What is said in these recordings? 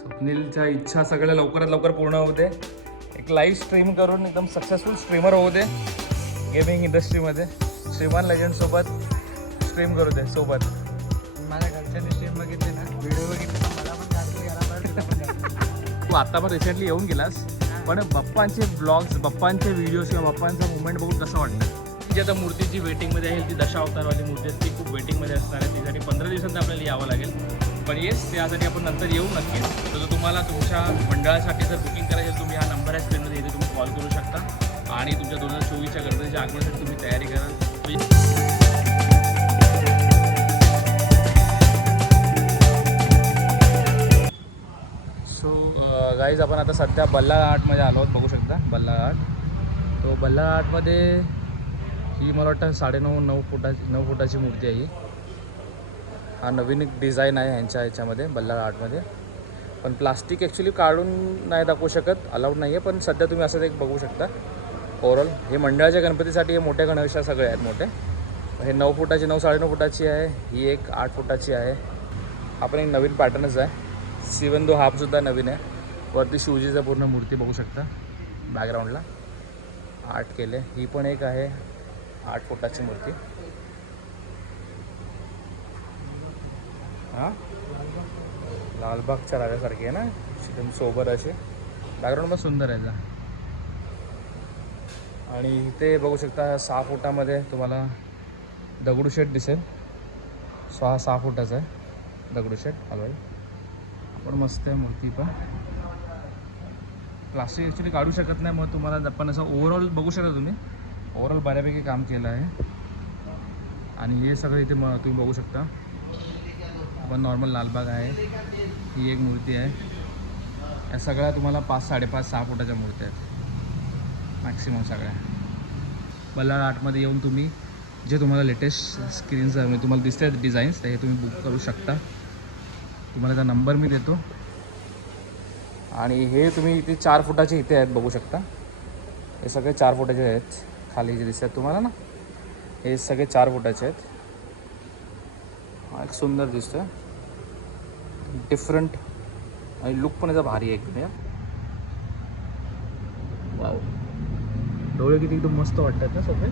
स्वप्नीलच्या इच्छा सगळ्या लवकरात लवकर पूर्ण होते एक लाईव्ह स्ट्रीम करून एकदम सक्सेसफुल स्ट्रीमर होऊ दे. गेमिंग इंडस्ट्रीमध्ये श्रीमान लेजंडसोबत स्ट्रीम करू दे सोबत. माझ्या घरच्यांनी स्ट्रीम बघितली ना व्हिडिओ बघितली. मला पण. तू आता पण रिसेंटली येऊन गेलास पण बाप्पांचे ब्लॉग्स बाप्पांचे व्हिडिओज किंवा बाप्पांचं मुवमेंट बघून कसं वाटतं? जी आता मूर्तीची वेटिंगमध्ये आहे ती दशा अवतारवाली मूर्ती आहे ती खूप वेटिंगमध्ये असणार आहे. त्यासाठी पंधरा दिवसांत आपल्याला यावं लागेल. पण येस त्यासाठी आपण नंतर येऊ नक्कीच. तर तुम्हाला तुमच्या मंडळासाठी जर बुकिंग करायचं तुम्ही हा नंबर आहे स्क्रीनमध्ये इथे तुम्ही कॉल करू शकता. आणि तुमच्या दोन हजार चोवीसच्या गणपतीच्या आगमनासाठी तुम्ही तयारी कराल सो गाईज आपण आता सध्या बल्ला आर्टमध्ये आलो आहोत बघू शकता बल्ला आर्ट तो बल्ला आर्टमध्ये ही मला वाटतं साडेनऊ नऊ फुटाची नऊ फुटाची मूर्ती आहे ही. हा नवीन एक डिझाईन आहे ह्यांच्या ह्याच्यामध्ये बल्लाळ आर्टमध्ये. पण प्लास्टिक ॲक्च्युली काढून नाही दाखवू शकत अलाउड नाही आहे पण सध्या तुम्ही असं एक बघू शकता. ओवरऑल हे मंडळाच्या गणपतीसाठी हे मोठ्या गणेशा सगळे आहेत मोठे. हे नऊ फुटाची नऊ साडेनऊ फुटाची आहे ही एक आठ फुटाची आहे. आपण एक नवीन पॅटर्नच आहे. सिवंदो हाफसुद्धा नवीन आहे. वरती शिवजीचा पूर्ण मूर्ती बघू शकता बॅकग्राऊंडला आर्ट केले. ही पण एक आहे आठ फुटाची मूर्ती. हां? लालबागच्या राजासारखी आहे ना? एकदम सोबत असे बॅकग्राऊंड पण सुंदर आहे जा आणि इथे बघू शकता सहा फुटामध्ये तुम्हाला दगडूशेठ दिसेल. सहा सहा फुटाचा आहे. दगडूशेठ हलवाई. पण मस्त आहे मूर्ती पण. प्लास्टिक ॲक्च्युली काढू शकत नाही मग तुम्हाला पण असं ओव्हरऑल बघू शकता तुम्ही. ओव्हरऑल बऱ्यापैकी काम केलं आहे. आणि हे सगळं इथे म तुम्ही बघू शकता. आपण नॉर्मल लालबाग आहे. ही एक मूर्ती आहे. या सगळ्या तुम्हाला पाच साडेपाच सहा फुटाच्या मूर्त्या आहेत. मॅक्सिमम सगळ्या. बल्लाळ आर्टमध्ये येऊन तुम्ही जे तुम्हाला लेटेस्ट स्क्रीन्स म्हणजे तुम्हाला दिसत आहेत डिझाईन्स हे तुम्ही बुक करू शकता. तुम्हाला त्याचा नंबर मी देतो. आणि हे तुम्ही इथे चार फुटाचे इथे आहेत बघू शकता. हे सगळे चार फुटाचे आहेत. खाली जे दिसत आहेत तुम्हाला ना हे सगळे चार फुटाचे आहेत. एक सुंदर दिसतं डिफरंट आणि लुक पण याचा भारी आहे एकदम या. वाव डोळे किती एकदम मस्त वाटतात ना सगळे.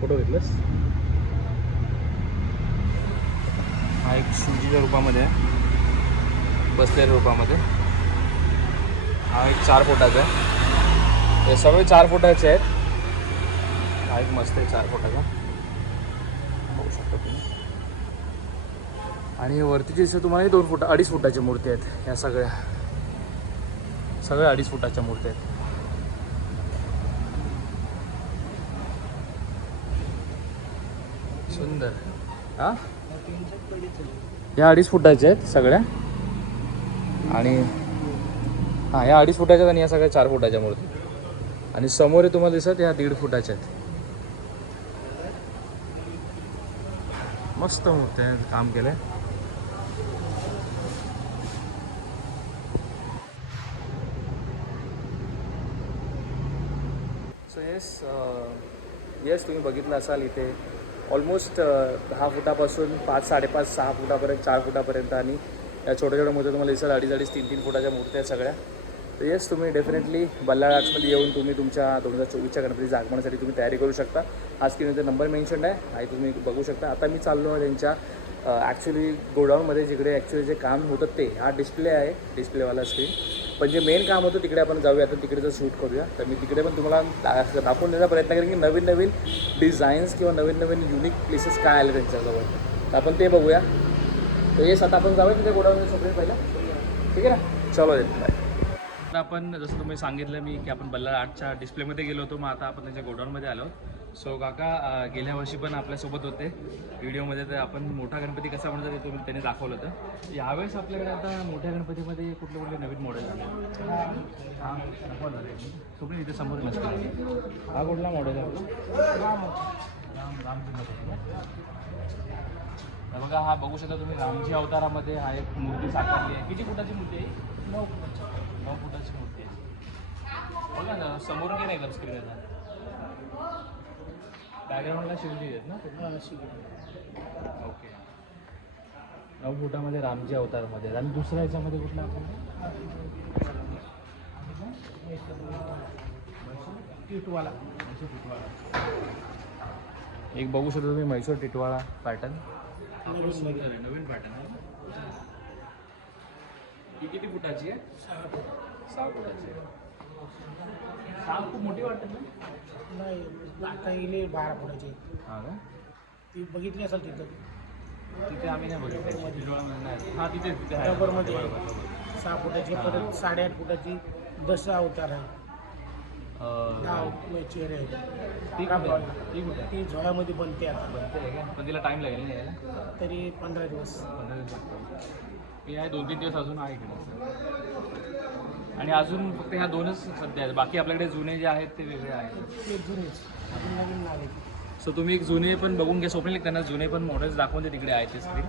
फोटो घेतलंस? हा एक सुजीच्या रूपामध्ये आहे. बसलेल्या रूपामध्ये. हा एक चार फुटाचा आहे. हे सगळे चार फुटाचे आहेत. हा एक मस्त आहे चार फुटाचा. शकता तुम्ही. आणि वरती जे दिसतं तुम्हाला दोन फुट अडीच फुटाच्या मूर्ती आहेत. ह्या सगळ्या. सगळ्या अडीच फुटाच्या मूर्ती आहेत. सुंदर. हां? या अडीच फुटाच्या आहेत सगळ्या. आणि हां या अडीच फुटाच्या आणि या सगळ्या चार फुटाच्या मूर्ती आणि समोर तुम्हाला दिसत या दीड फुटाच्या आहेत. मस्त मूर्ती काम केलं. आहे सो येस येस तुम्ही बघितलं असाल इथे. ऑलमोस्ट uh, दहा फुटापासून पाच साडेपाच सहा फुटापर्यंत चार फुटापर्यंत आणि या छोट्या छोट्या मूर्त्या तुम्हाला दिसतात. अडीच अडीच तीन तीन फुटाच्या मूर्त्या सगळ्या. तर येस तुम्ही डेफिनेटली बल्लाळ आर्ट्समध्ये येऊन तुम्ही तुमच्या दोन हजार चोवीसच्या गणपतीच्या आगमनासाठी तुम्ही तयारी करू शकता. आज स्क्रीनवर नंबर मेन्शन आहे. आणि तुम्ही बघू शकता. आता मी चाललो आहे त्यांच्या ॲक्च्युली गोडाऊनमध्ये जिकडे ॲक्च्युली जे काम होतं ते हा डिस्प्ले आहे डिस्प्लेवाला स्क्रीन पण जे मेन काम होतं तिकडे आपण जाऊया. तर तिकडे जर शूट करूया. तर मी तिकडे पण तुम्हाला दाखवून देण्याचा प्रयत्न करेन की नवीन नवीन डिझाईन्स किंवा नवीन नवीन युनिक प्लेसेस काय आले त्यांच्याजवळ. तर आपण ते बघूया. तर येस आता आपण जाऊया तिथे गोडाऊनमध्ये सगळे पहिला. ठीक आहे ना? चलो बाय आपण जसं तुम्ही सांगितलं मी की आपण बल्लाळ आर्टच्या डिस्प्लेमध्ये गेलो होतो मग आता आपण त्यांच्या गोडाऊनमध्ये आलो. सो काका गेल्या वर्षी पण आपल्यासोबत होते. व्हिडिओमध्ये तर आपण मोठा गणपती कसा म्हणतो ते तुम्ही त्यांनी दाखवलं होतं. यावेळेस आपल्याकडे आता मोठ्या गणपतीमध्ये कुठले कुठले नवीन मॉडेल आले. हां दाखवा तुम्ही इथे समोर नसतो. हा कुठला मॉडेल आहे? राम राममध्ये तर बघा हा बघू शकता तुम्ही रामजी अवतारामध्ये हा एक मूर्ती साकारली आहे. किती फुटाची मूर्ती आहे? नऊ फुटाची. नऊ फुटाची मूर्ती आहे. बघा ना समोरून की नाही एकदम स्क्रीन बॅकग्राऊंडला शिवजी आहेत ना ओके नऊ फुटामध्ये रामजी अवतारमध्ये. आणि दुसऱ्या याच्यामध्ये कुठला आपण? टिटवाला. एक बघू शकता तुम्ही म्हैसूर टिटवाळा पॅटर्न. नवीन पॅटर्न ही किती फुटाची आहे? सहा फुटाची आहे. सहा खूप मोठी वाटते ना? नाही इले बारा फुटाची. हा का? ती बघितली असेल तिथं. तिथे आम्ही नाही बघितलं. हा तिथे बरोबर. सहा फुटाची परत साडेआठ फुटाची दश अवतार आहे. आहेत. ती कुठे? आहे? ती कुठे? आहे? ती झोळ्यामध्ये बनते आता. बनते आहे का? पण तिला टाइम लागेल ना यायला? तरी पंधरा दिवस. पंधरा दिवस लागतात. हे आहे दोन तीन दिवस अजून आहे इकडे. असं. आणि अजून फक्त ह्या दोनच सध्या आहेत. बाकी आपल्याकडे जुने जे आहेत ते वेगळे आहेत. ते जुनेच. अजून नवीन नाव आहे सो तुम्ही एक जुने पण बघून घ्या. स्वप्नील त्यांना जुने पण मॉडेल्स दाखवून ते तिकडे आहेत ते स्क्रीन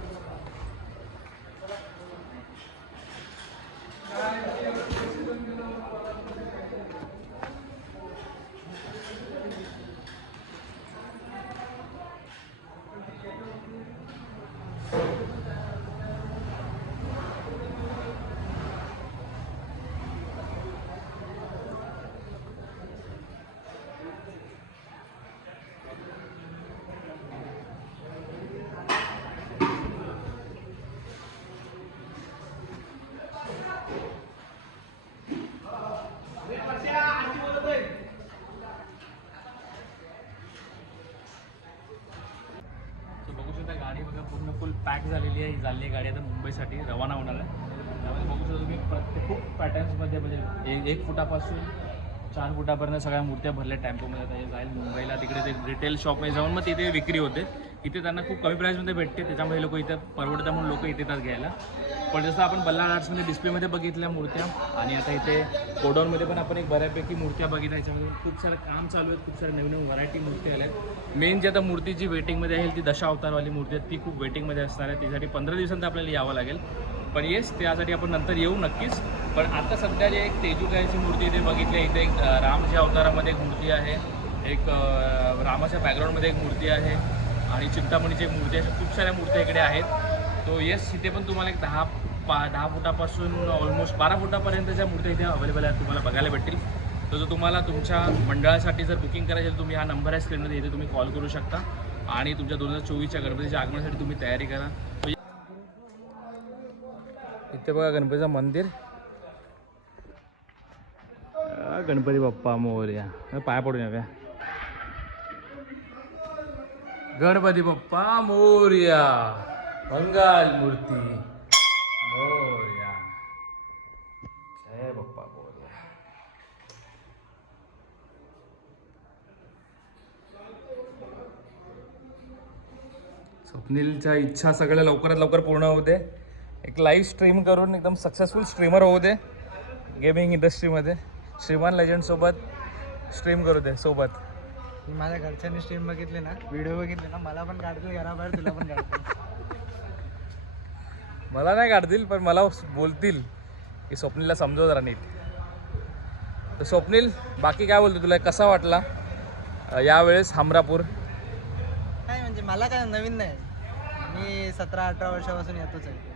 सो बघू शकता गाडी बघा पूर्ण फुल पॅक झालेली आहे झाली आहे गाडी आता मुंबईसाठी रवाना होणार आहे. त्यामध्ये बघू शकतो तुम्ही प्रत्येक खूप पॅटर्न्समध्ये म्हणजे एक एक फुटापासून चार फुटापर्यंत सगळ्या मूर्त्या भरल्या टेम्पोमध्ये. आता जाईल मुंबईला तिकडे ते रिटेल शॉपमध्ये जाऊन मग तिथे विक्री होते. इथे त्यांना खूप कमी प्राईसमध्ये भेटते त्याच्यामुळे लोक इथं परवडतं म्हणून लोक इथे येतात घ्यायला. पण जसं आपण बल्लाळ आर्ट्समध्ये डिस्प्लेमध्ये बघितल्या मूर्त्या आणि आता इथे गोडाऊनमध्ये पण आपण एक बऱ्यापैकी मूर्त्या बघितल्या. याच्यामध्ये खूप सारं काम चालू आहेत खूप साऱ्या नवीन नवीन व्हरायटी मूर्ती आल्या आहेत. मेन जी आता मूर्ती जी वेटिंगमध्ये आहे ती दशा अवतारवाली मूर्ती आहे ती खूप वेटिंगमध्ये असणार आहे. त्यासाठी पंधरा दिवसांचं आपल्याला यावं लागेल. पण येस त्यासाठी आपण नंतर येऊ नक्कीच. पण आता सध्या जे एक तेजूकायची मूर्ती इथे बघितली आहे इथे एक रामच्या अवतारामध्ये एक मूर्ती आहे एक रामाच्या बॅकग्राऊंडमध्ये एक मूर्ती आहे आणि चिंतामणीची एक मूर्ती अशा खूप साऱ्या मूर्त्या इकडे आहेत. तो येस इथे पण तुम्हाला एक दहा पा दहा फुटापासून ऑलमोस्ट बारा फुटापर्यंतच्या मूर्त्या इथे अवेलेबल आहेत तुम्हाला बघायला भेटतील. तर जो तुम्हाला तुमच्या मंडळासाठी जर बुकिंग करायची तर तुम्ही हा नंबर आहे स्क्रीनमध्ये इथे तुम्ही कॉल करू शकता. आणि तुमच्या दोन हजार चोवीसच्या गणपतीच्या आगमनासाठी तुम्ही तयारी करा. इथे बघा गणपतीचं मंदिर. गणपती बाप्पा मोर्या. पाया पडून या गणपती बाप्पा मोर्या. बंगाल मूर्ती मोर्या. जय बाप्पा मोर्या. स्वप्नीलच्या इच्छा सगळ्या लवकरात लवकर पूर्ण होऊ दे. एक लाईव्ह स्ट्रीम करून एकदम सक्सेसफुल स्ट्रीमर होऊ दे. गेमिंग इंडस्ट्रीमध्ये श्रीमान लेजंडसोबत स्ट्रीम करू दे सोबत. मी माझ्या घरच्यांनी स्ट्रीम बघितले ना व्हिडिओ बघितले ना मला पण काढतील घराबाहेर तुला पण काढतील. मला नाही काढतील पण मला बोलतील की स्वप्नीलला समजव जरा नीट. तर स्वप्नील बाकी काय बोलतो तुला? कसा वाटला? यावेळेस हमरापूर. काय म्हणजे मला काय नवीन नाही. मी सतरा अठरा वर्षापासून येतोच आहे.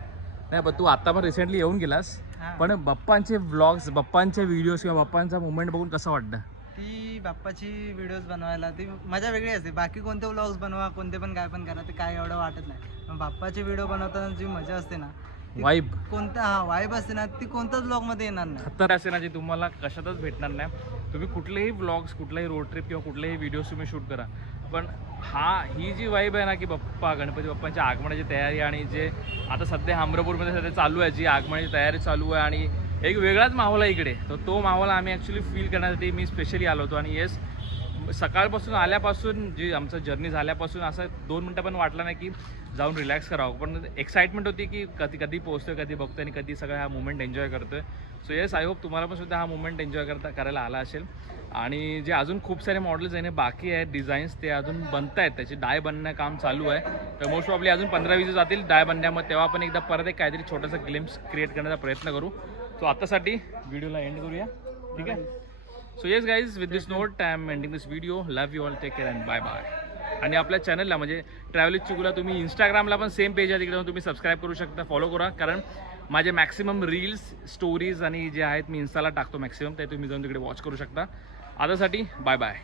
नाही पण तू आता पण रिसेंटली येऊन गेलास. पण बाप्पांचे व्लॉग्स बाप्पांचे व्हिडिओज किंवा बाप्पांचा मुवमेंट बघून कसं वाटतं ती बाप्पाची व्हिडिओज बनवायला ती मजा वेगळी असते. बाकी कोणते व्लॉग्स बनवा कोणते पण काय पण करा ते काय एवढं वाटत नाही. पण बाप्पाची व्हिडिओ बनवताना जी मजा असते ना ती वाईब कोणता हा वाईब असते ना ती कोणत्याच ब्लॉगमध्ये येणार नाही. खतर असे ना जे तुम्हाला कशातच भेटणार नाही. तुम्ही कुठलेही ब्लॉग्स कुठलाही रोड ट्रिप किंवा कुठलेही व्हिडिओज तुम्ही शूट करा. पण हा ही जी वाईब आहे ना की बाप्पा गणपती बाप्पांच्या आगमनाची तयारी आणि जे आता सध्या हमरापूरमध्ये सध्या चालू आहे जी आगमनाची तयारी चालू आहे आणि एक वेगळाच माहोल आहे इकडे. तर तो माहोल आम्ही ॲक्च्युली फील करण्यासाठी मी स्पेशली आलो होतो आणि येस सकाळपासून आल्यापासून जी आमचं जर्नी झाल्यापासून असं दोन मिनटं पण वाटलं नाही की जाऊन रिलॅक्स करावं. पण एक्साइटमेंट होती की कधी कधी पोहोचतोय कधी बघतोय आणि कधी सगळं हा मुवमेंट एन्जॉय करतोय. सो येस आय होप तुम्हाला पण सुद्धा हा मुवमेंट एन्जॉय करता करायला आला असेल. आणि जे अजून खूप सारे मॉडेल्स आहे बाकी आहेत डिझाईन्स ते अजून बनत आहेत त्याचे डाय बनणं काम चालू आहे. तर मोस्ट प्रॉब्ली अजून पंधरा वीस जातील डाय बनण्यामध्ये. तेव्हा आपण एकदा परत एक काहीतरी छोटासा ग्लिम्स क्रिएट करण्याचा प्रयत्न करू. सो आतासाठी व्हिडिओला एंड करूया. ठीक आहे? So yes guys with this note I am ending this video love you all take care and bye bye आणि आपल्या चॅनलला म्हणजे ट्रॅव्हलिंग चुकूला तुम्ही इंस्टाग्रामला पण सेम पेज आहे. तिकडे जाऊन तुम्ही सबस्क्राईब करू शकता फॉलो करा. कारण माझे मॅक्सिमम रील्स स्टोरीज आणि जे आहेत मी इन्स्टाला टाकतो मॅक्सिमम ते तुम्ही जाऊन तिकडे वॉच करू शकता. आतासाठी बाय बाय